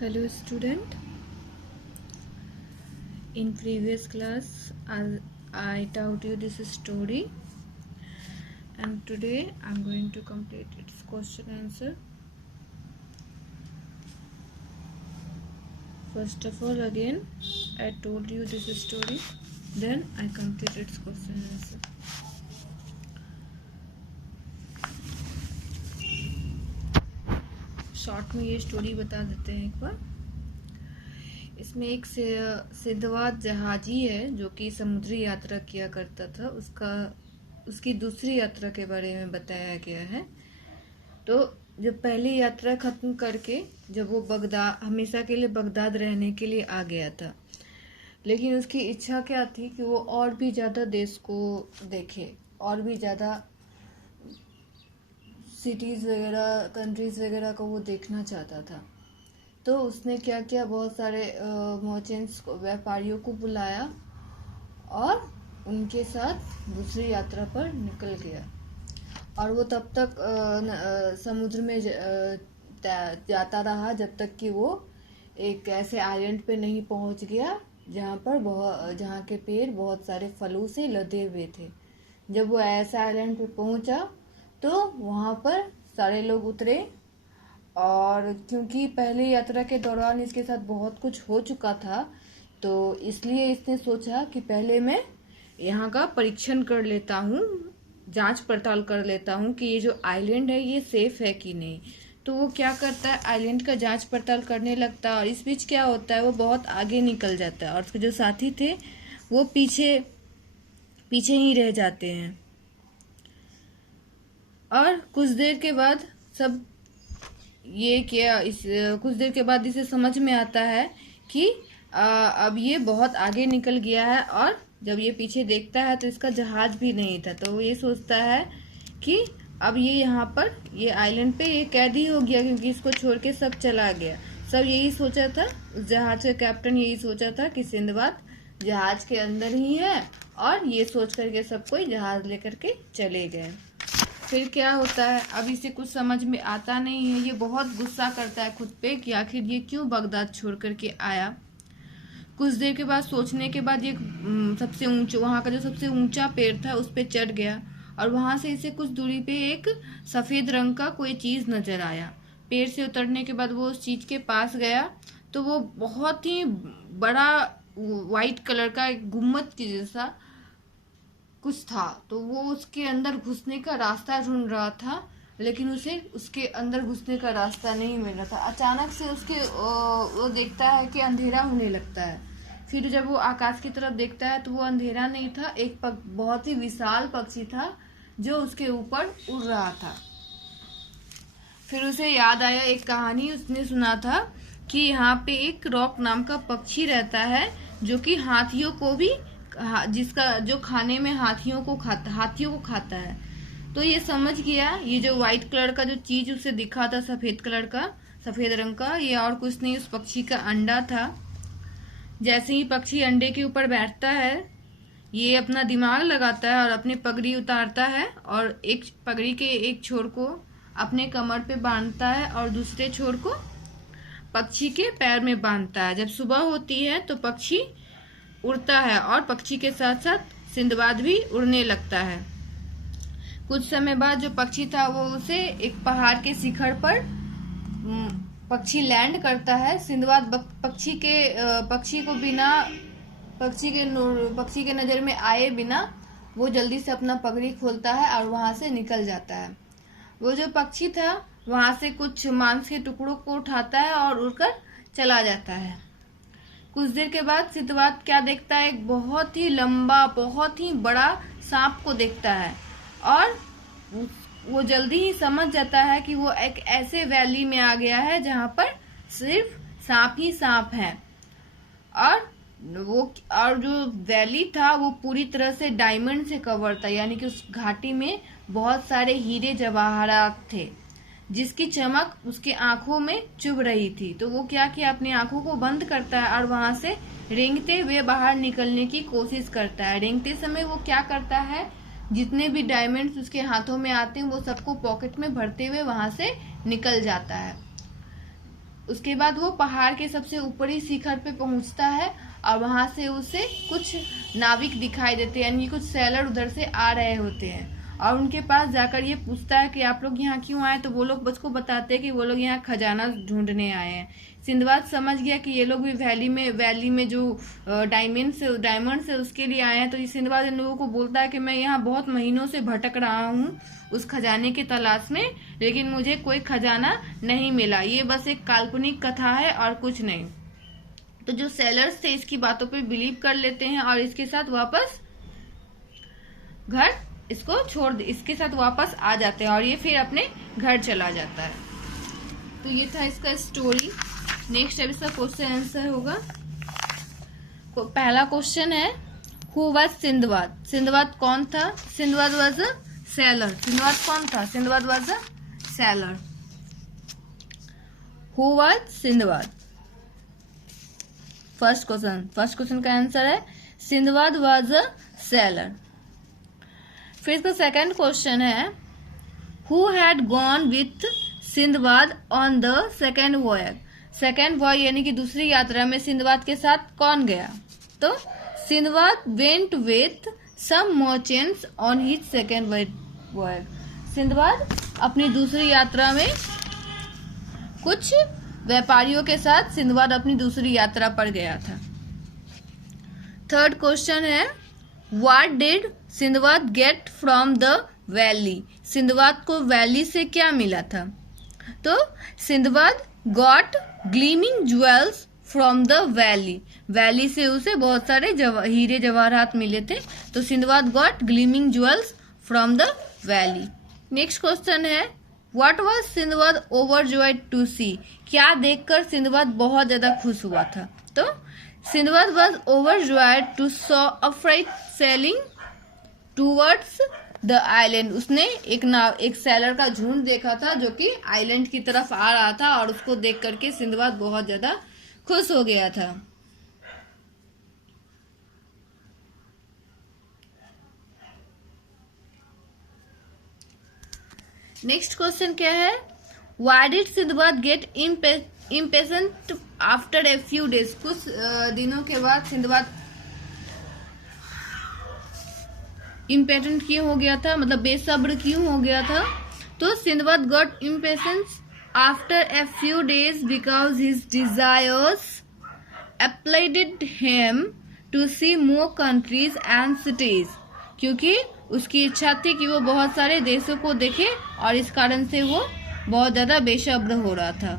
Hello student, in previous class I taught you this story and today I'm going to complete its question answer. First of all, again I told you this story, then I complete its question answer. Short में ये story बता देते हैं एक बार। इसमें एक सिद्धवाद जहाजी है जो कि समुद्री यात्रा किया करता था। उसकी दूसरी यात्रा के बारे में बताया गया है। तो जब पहली यात्रा खत्म करके जब वो बगदाद हमेशा के लिए बगदाद रहने के लिए आ गया था, लेकिन उसकी इच्छा क्या थी कि वो और भी ज़्यादा देश को देखे, और भी ज़्यादा सिटीज़ वगैरह, कंट्रीज़ वगैरह को वो देखना चाहता था। तो उसने क्या किया, बहुत सारे मर्चेंट्स को, व्यापारियों को बुलाया और उनके साथ दूसरी यात्रा पर निकल गया। और वो तब तक समुद्र में जाता रहा जब तक कि वो एक ऐसे आइलैंड पे नहीं पहुंच गया जहाँ के पेड़ बहुत सारे फलों से लदे हुए थे। जब वो ऐसे आइलैंड पे पहुंचा तो वहाँ पर सारे लोग उतरे, और क्योंकि पहली यात्रा के दौरान इसके साथ बहुत कुछ हो चुका था, तो इसलिए इसने सोचा कि पहले मैं यहाँ का परीक्षण कर लेता हूँ, जांच पड़ताल कर लेता हूँ कि ये जो आइलैंड है ये सेफ है कि नहीं। तो वो क्या करता है, आइलैंड का जांच पड़ताल करने लगता है। और इस बीच क्या होता है, वो बहुत आगे निकल जाता है और उसके जो साथी थे वो पीछे पीछे ही रह जाते हैं। और कुछ देर के बाद कुछ देर के बाद इसे समझ में आता है कि अब ये बहुत आगे निकल गया है। और जब ये पीछे देखता है तो इसका जहाज भी नहीं था। तो वो ये सोचता है कि अब ये यहाँ पर ये आइलैंड पे ये कैदी हो गया, क्योंकि इसको छोड़ के सब चला गया। सब यही सोचा था, उस जहाज का कैप्टन यही सोचा था कि सिंदबाद जहाज के अंदर ही है, और ये सोच करके सब कोई जहाज लेकर के चले गए। फिर क्या होता है, अब इसे कुछ समझ में आता नहीं है। ये बहुत गुस्सा करता है खुद पे कि आखिर ये क्यों बगदाद छोड़ करके आया। कुछ देर के बाद सोचने के बाद ये सबसे ऊंचा, वहाँ का जो सबसे ऊंचा पेड़ था उस पे चढ़ गया, और वहां से इसे कुछ दूरी पे एक सफेद रंग का कोई चीज नजर आया। पेड़ से उतरने के बाद वो उस चीज के पास गया तो वो बहुत ही बड़ा व्हाइट कलर का एक गुम्मद के जैसा कुछ था। तो वो उसके अंदर घुसने का रास्ता ढूंढ रहा था, लेकिन उसे उसके अंदर घुसने का रास्ता नहीं मिल रहा था। अचानक से वो देखता है कि अंधेरा होने लगता है। फिर जब वो आकाश की तरफ देखता है तो वो अंधेरा नहीं था, एक बहुत ही विशाल पक्षी था जो उसके ऊपर उड़ रहा था। फिर उसे याद आया, एक कहानी उसने सुना था कि यहाँ पे एक रॉक नाम का पक्षी रहता है जो कि हाथियों को भी, जो खाने में हाथियों को खाता है। तो ये समझ गया, ये जो व्हाइट कलर का जो चीज उसे दिखा था, सफेद रंग का, ये और कुछ नहीं उस पक्षी का अंडा था। जैसे ही पक्षी अंडे के ऊपर बैठता है, ये अपना दिमाग लगाता है और अपनी पगड़ी उतारता है और एक पगड़ी के एक छोर को अपने कमर पे बांधता है और दूसरे छोर को पक्षी के पैर में बांधता है। जब सुबह होती है तो पक्षी उड़ता है और पक्षी के साथ साथ सिंदबाद भी उड़ने लगता है। कुछ समय बाद जो पक्षी था वो उसे एक पहाड़ के शिखर पर पक्षी लैंड करता है। सिंदबाद पक्षी के नजर में आए बिना वो जल्दी से अपना पगड़ी खोलता है और वहां से निकल जाता है। वो जो पक्षी था वहां से कुछ मांस के टुकड़ों को उठाता है और उड़कर चला जाता है। कुछ देर के बाद सिंदबाद क्या देखता है, एक बहुत ही लंबा, बहुत ही बड़ा सांप को देखता है, और वो जल्दी ही समझ जाता है कि वो एक ऐसे वैली में आ गया है जहां पर सिर्फ सांप ही सांप है। और जो वैली था वो पूरी तरह से डायमंड से कवर था, यानी कि उस घाटी में बहुत सारे हीरे जवाहरात थे जिसकी चमक उसके आंखों में चुभ रही थी। तो वो क्या किया, अपनी आंखों को बंद करता है और वहां से रेंगते हुए बाहर निकलने की कोशिश करता है। रेंगते समय वो क्या करता है, जितने भी डायमंड्स उसके हाथों में आते हैं वो सबको पॉकेट में भरते हुए वहां से निकल जाता है। उसके बाद वो पहाड़ के सबसे ऊपरी शिखर पे पहुंचता है और वहां से उसे कुछ नाविक दिखाई देते हैं, यानी कुछ सैलर उधर से आ रहे होते हैं और उनके पास जाकर ये पूछता है कि आप लोग यहाँ क्यों आए। तो वो लोग उसको बताते हैं कि वो लोग यहाँ खजाना ढूंढने आए हैं। सिंदबाद समझ गया कि ये लोग भी वैली में जो डायमंड से उसके लिए आए हैं। तो ये सिंदबाद इन लोगों को बोलता है कि मैं यहाँ बहुत महीनों से भटक रहा हूँ उस खजाने की तलाश में, लेकिन मुझे कोई खजाना नहीं मिला, ये बस एक काल्पनिक कथा है और कुछ नहीं। तो जो सेलर्स थे इसकी बातों पे बिलीव कर लेते हैं और इसके साथ वापस इसके साथ वापस आ जाते हैं और ये फिर अपने घर चला जाता है। तो ये था इसका स्टोरी। नेक्स्ट अब इसका क्वेश्चन आंसर होगा। पहला क्वेश्चन है, हु वाज सिंदबाद? सिंदबाद कौन था? Sinbad was a seller. Sinbad कौन था? Sinbad was a seller. Who was Sinbad? First question का आंसर है सिंदबाद वाज अ सेलर। फिर इसका सेकंड क्वेश्चन है, who had gone with Sindbad on the second voyage? Second voyage यानी कि दूसरी यात्रा में सिंदबाद के साथ कौन गया? तो Sindbad went with some merchants on his second voyage. Sindbad अपनी दूसरी यात्रा में कुछ व्यापारियों के साथ सिंदबाद अपनी दूसरी यात्रा पर गया था। थर्ड क्वेश्चन है, what did Sinbad get from the valley? Sinbad को वैली से क्या मिला था? तो Sinbad got gleaming jewels from the valley. Valley से उसे बहुत सारे हीरे जवाहरात मिले थे। तो Sinbad got gleaming jewels from the valley. Next question है, what was Sinbad overjoyed to see? क्या देखकर सिंदबाद बहुत ज्यादा खुश हुआ था? तो Sinbad was overjoyed to saw a freight selling towards the island. उसने एक सैलर का झुंड देखा था जो कि आइलैंड की तरफ आ रहा था और उसको देख करके सिंदबाद बहुत ज्यादा खुश हो गया था। नेक्स्ट क्वेश्चन क्या है, why did Sinbad get impatient after a few days? कुछ दिनों के बाद सिंदबाद इम्पेशेंट क्यों हो गया था, मतलब बेसब्र क्यों हो गया था? तो Sinbad got impatient after a few days because his desires applauded him to see more countries and cities. क्योंकि उसकी इच्छा थी कि वो बहुत सारे देशों को देखे और इस कारण से वो बहुत ज्यादा बेसब्र हो रहा था।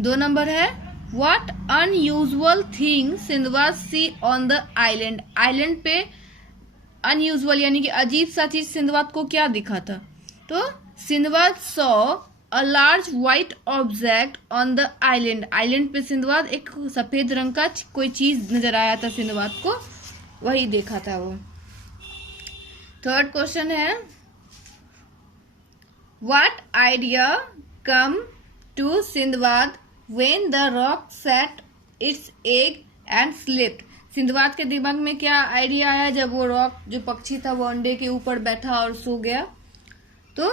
2 नंबर है, what unusual thing Sindbad see on the island? Island पे अनयूजुअल यानी कि अजीब सा चीज सिंदबाद को क्या दिखा था? तो Sinbad saw a large white object on the island. Island पे सिंदबाद एक सफेद रंग का कोई चीज नजर आया था सिंदबाद को, वही देखा था वो। थर्ड क्वेश्चन है, what idea come to Sindbad when the roc set its egg and slipped? Sindbad के दिमाग में क्या आइडिया आया जब वो रॉक जो पक्षी था वो अंडे के ऊपर बैठा और सो गया? तो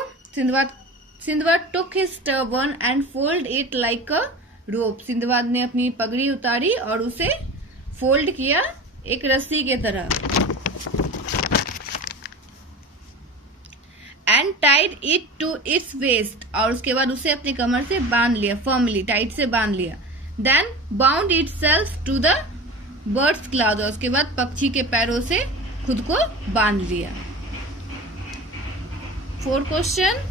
Sinbad took his turban and fold it like a rope. Sinbad ने अपनी पगड़ी उतारी और उसे फोल्ड किया एक रस्सी के तरह। And tied it to its waist, और उसके बाद उसे अपनी कमर से बांध लिया, फर्मली टाइट से बांध लिया। Then bound itself to the bird's claws, और उसके बाद पक्षी के पैरों से खुद को बांध लिया। 4th question,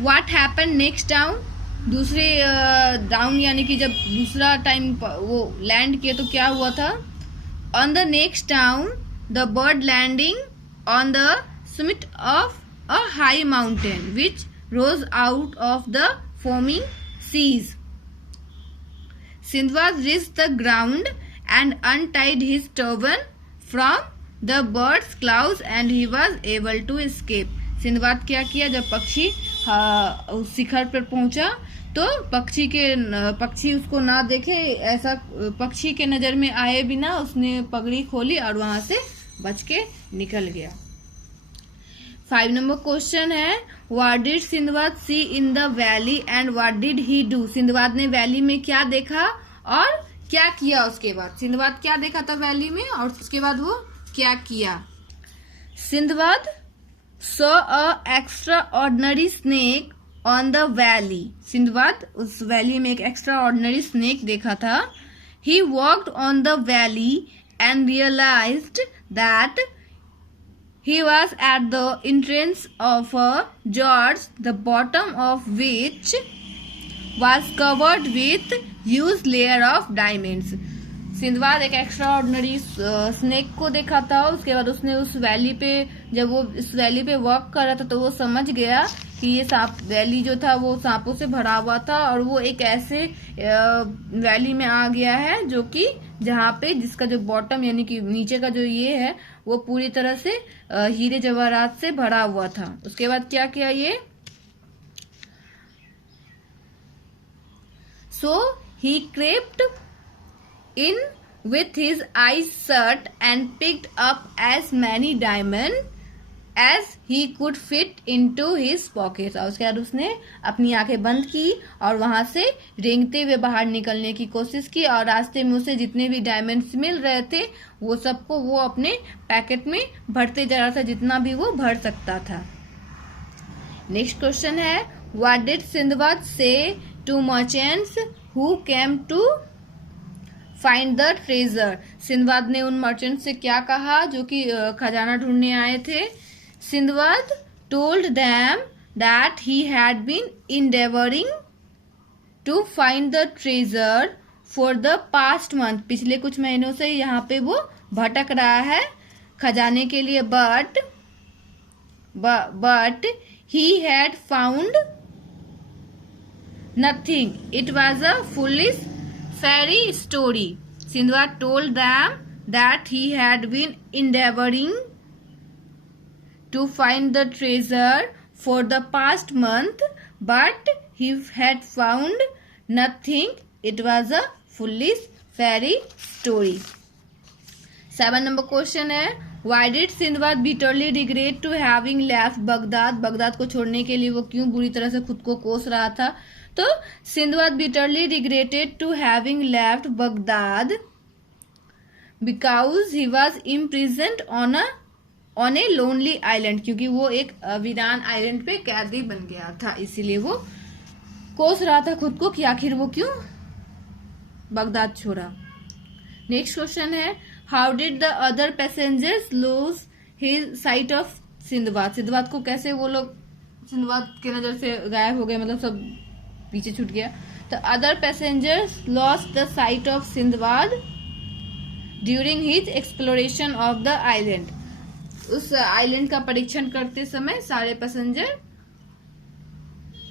what happened next down? दूसरे डाउन यानी कि जब दूसरा टाइम वो लैंड किए तो क्या हुआ था? On the next dawn the bird landing on the summit of a high mountain which rose out of the foaming seas. Sindbad reached the ground and untied his turban from the bird's claws and he was able to escape. Sinbad क्या किया, जब पक्षी उस शिखर पर पहुंचा तो पक्षी उसको ना देखे, ऐसा पक्षी के नजर में आए बिना उसने पगड़ी खोली और वहां से बच के निकल गया। 5 नंबर क्वेश्चन है, what did Sindbad see in the valley and what did he do? Sindbad ने वैली में क्या देखा और क्या किया? उसके बाद सिंदबाद क्या देखा था वैली में और उसके बाद वो क्या किया? Sindbad saw a extraordinary snake on the valley. Sindbad उस वैली में एक एक्स्ट्रा ऑर्डिनरी स्नेक देखा था। He walked on the valley and realised that he was at the entrance of a gorge, the bottom of which was covered with huge layer of diamonds. Sinbad एक extraordinary snake को देखा था। उसके बाद उसने उस valley पे, जब वो इस वैली पे वॉक कर रहा था तो वो समझ गया कि ये सांप वैली जो था वो सांपों से भरा हुआ था और वो एक ऐसे वैली में आ गया है जो कि जहाँ पे जिसका जो बॉटम यानी कि नीचे का जो ये है वो पूरी तरह से हीरे जवाहरात से भरा हुआ था। उसके बाद क्या किया ये? सो ही crept in with his eyes shut and picked up as many diamonds as he could fit into his pockets. और उसके बाद उसने अपनी आंखें बंद की और वहां से रेंगते हुए बाहर निकलने की कोशिश की और रास्ते में उसे जितने भी डायमंड्स मिल रहे थे वो सबको वो अपने पैकेट में भरते जा रहा था, जितना भी वो भर सकता था। नेक्स्ट क्वेश्चन है, what did Sindbad say to merchants who came to find the treasure? Sindbad ने उन मर्चेंट से क्या कहा जो कि खजाना ढूंढने आए थे? Sindbad told them that he had been endeavouring to find the treasure for the past month. पिछले कुछ महीनों से यहाँ पे वो भटक रहा है खजाने के लिए, but he had found nothing. It was a foolish fairy story. Sindbad told them that he had been endeavoring to find the treasure for the past month, but he had found nothing. It was a foolish fairy story. 7 number question है, why did Sindbad bitterly regret to having left Baghdad? Baghdad को छोड़ने के लिए वो क्यों बुरी तरह से खुद को कोस रहा था? तो Sindbad bitterly regretted to having left Baghdad because he was imprisoned on a lonely island, क्योंकि वो एक वीरान आइलैंड पे कैदी बन गया था, इसीलिए वो कोस रहा था खुद को कि आखिर वो क्यों बगदाद छोड़ा। नेक्स्ट क्वेश्चन है, how did the other passengers lose his site of Sinbad? Sinbad को कैसे वो लोग सिंदबाद के नजर से गायब हो गए, मतलब सब पीछे छूट गया। तो other passengers lost the site of Sinbad during his exploration of the island. उस आइलैंड का परीक्षण करते समय सारे पैसेंजर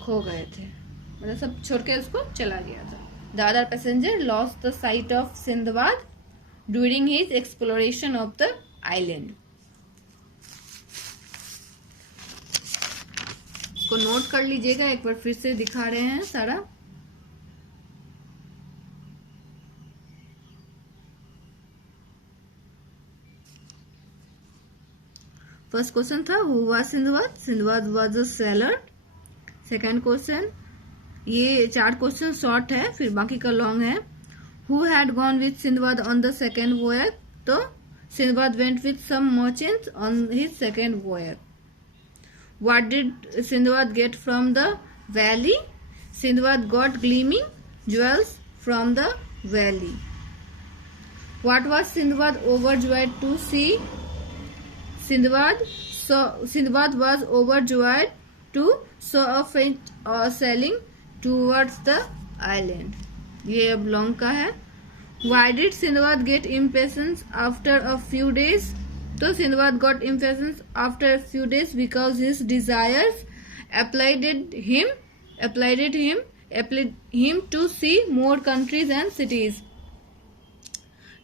खो गए थे, मतलब सब छोड़ के उसको चला गया था। The other passenger lost the site of Sinbad during his exploration of the island. इसको नोट कर लीजिएगा, एक बार फिर से दिखा रहे हैं सारा। फर्स्ट क्वेश्चन था who was Sinbad? Sinbad was a seller. Second question, ये 4 क्वेश्चन शॉर्ट है, फिर बाकी का लॉन्ग है। Who had gone with Sindbad on the second voyage? तो Sindbad went with some merchants on his second voyage. What did Sindbad get from the valley? Sindbad got gleaming jewels from the valley. What was Sindbad overjoyed to see? Sindbad was overjoyed to saw a French sailing towards the island. ये अब long का है। Why did Sindbad get impatient after a few days? तो Sindbad got impatient after a few days because his desires applied him to see more countries and cities.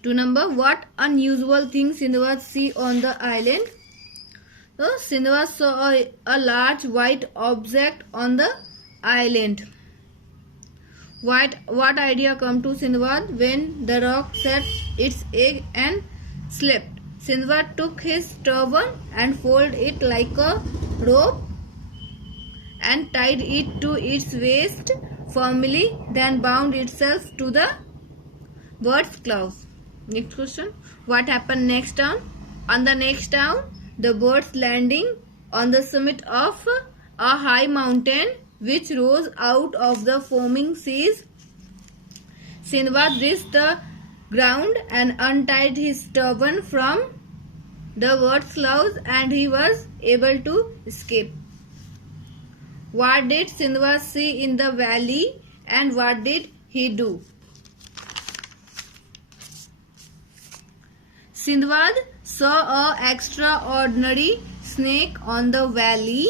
2 number, what unusual things Sindbad see on the island? So Sindbad saw a large white object on the island. What idea come to Sindbad when the rock set its egg and slept? Sindbad took his turban and folded it like a rope and tied it to its waist firmly, then bound itself to the bird's claws. Next question. What happened next town? On the next town, the birds landing on the summit of a high mountain which rose out of the foaming seas. Sindbad reached the ground and untied his turban from the bird's claws, and he was able to escape. What did Sindbad see in the valley, and what did he do? Sindbad saw an extraordinary snake on the valley.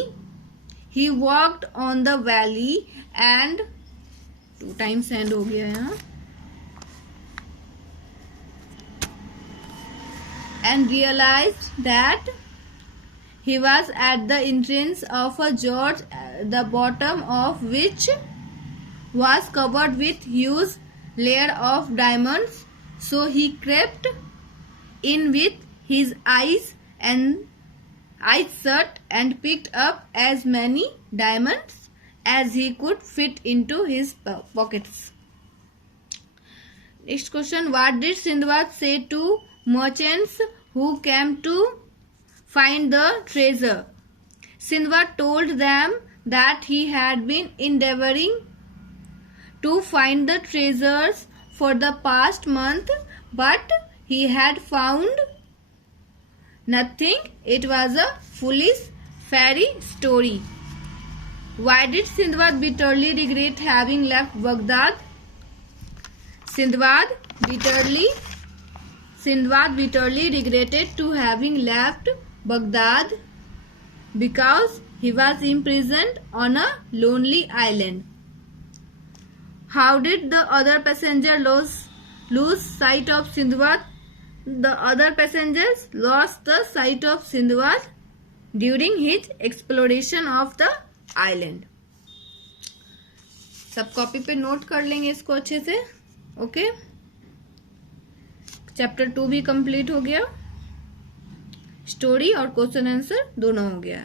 He walked on the valley and 2 times end हो गया यहाँ, and realized that he was at the entrance of a gorge, the bottom of which was covered with huge layer of diamonds. So he crept in with his eyes shut and picked up as many diamonds as he could fit into his pockets. Next question. What did Sindbad say to merchants who came to find the treasure? Sindbad told them that he had been endeavoring to find the treasures for the past month, but he had found nothing. It was a foolish fairy story. Why did Sindbad bitterly regret having left Baghdad? Sindbad bitterly regretted to having left Baghdad because he was imprisoned on a lonely island. How did the other passenger lose sight of Sindbad? The other passengers lost the sight of Sindbad during his exploration of the island. सब copy पे note कर लेंगे इसको अच्छे से. Okay, chapter 2 भी complete हो गया. स्टोरी और क्वेश्चन आंसर दोनों हो गया.